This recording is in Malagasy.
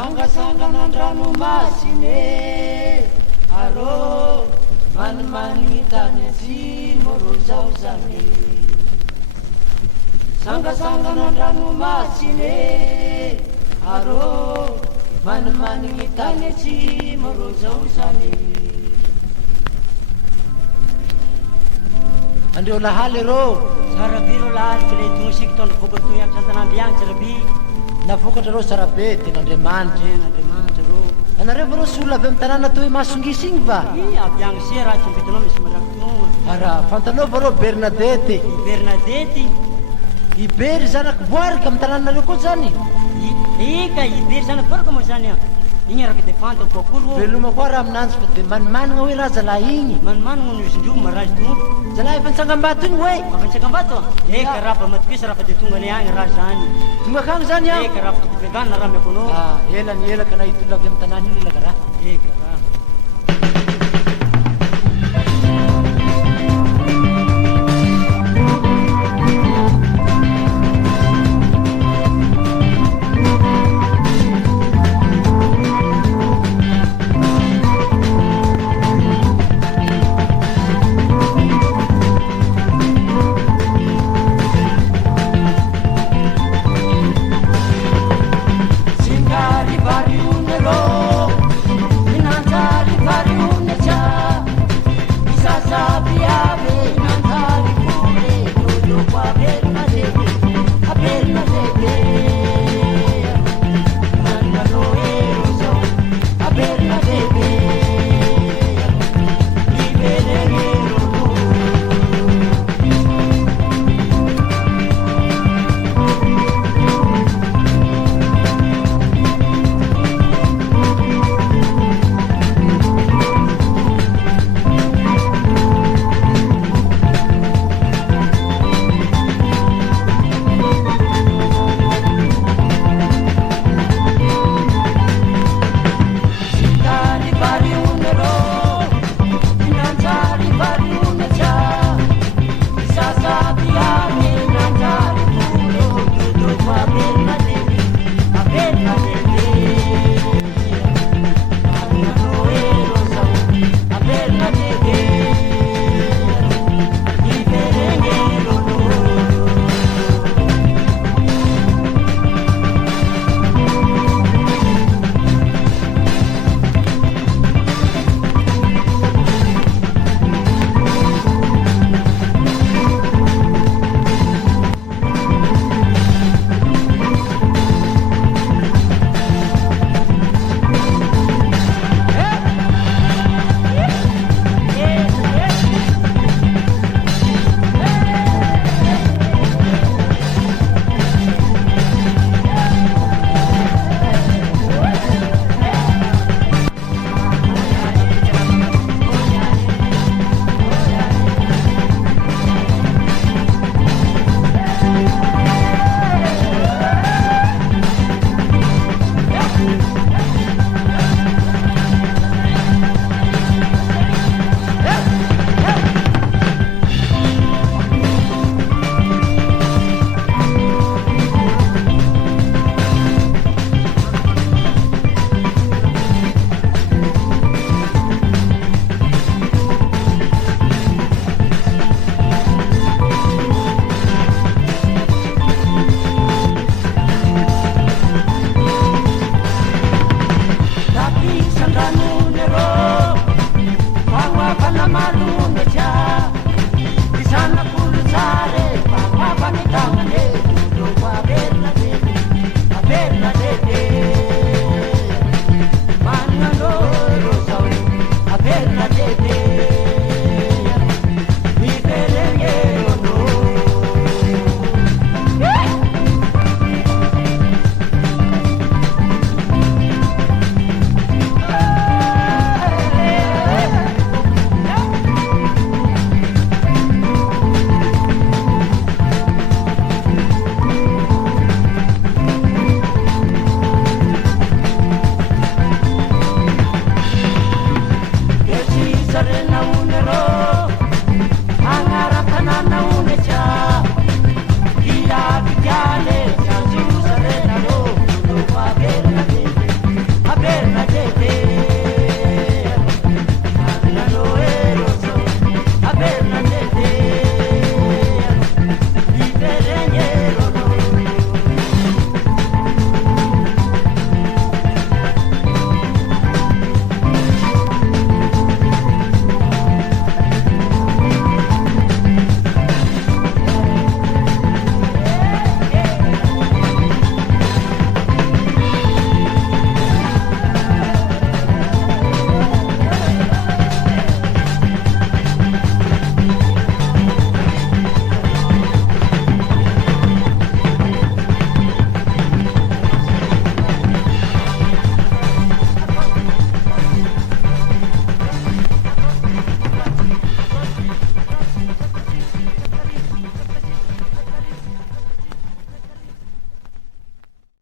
sangasangana andranomasiny arô manimaniny tany atsimo ro zao zany sangasangana andranomasiny arô manimaniny tany atsimo ro zao zany andreo lahaly rô saraby rô lahaly fa le tonga siky tondro vokatra toy amin'ny santanandro ihany saraby navokatra rô sara be ten'andriamanitra n'andriamanitra rô anareo rô sola avy amin'ny tanàna toy masongisy igny va avy agny sia raha tsy ampitanao misy malaky tonga ara fantanao va rô Bernadety Bernadety ibery zanaky boarika amin'ny tanànareo koa zany eka ibery zanaky boarika moa zany igny araka de fantako akory rô veloma koa raha aminanjy fa de manimanina hoe raha zalahy igny manimanina no izy ndromo marazy tompo zalahy efa nitsangambato igny hoe afantsakam-bato eka raha fa matikisa raha fa de tonga le agny raha zany tonga kagny zany a eka raha fa toko veganina raha miakonao elany elaka na hitolo avy amin'ny tanàna iny elaka raha eka raha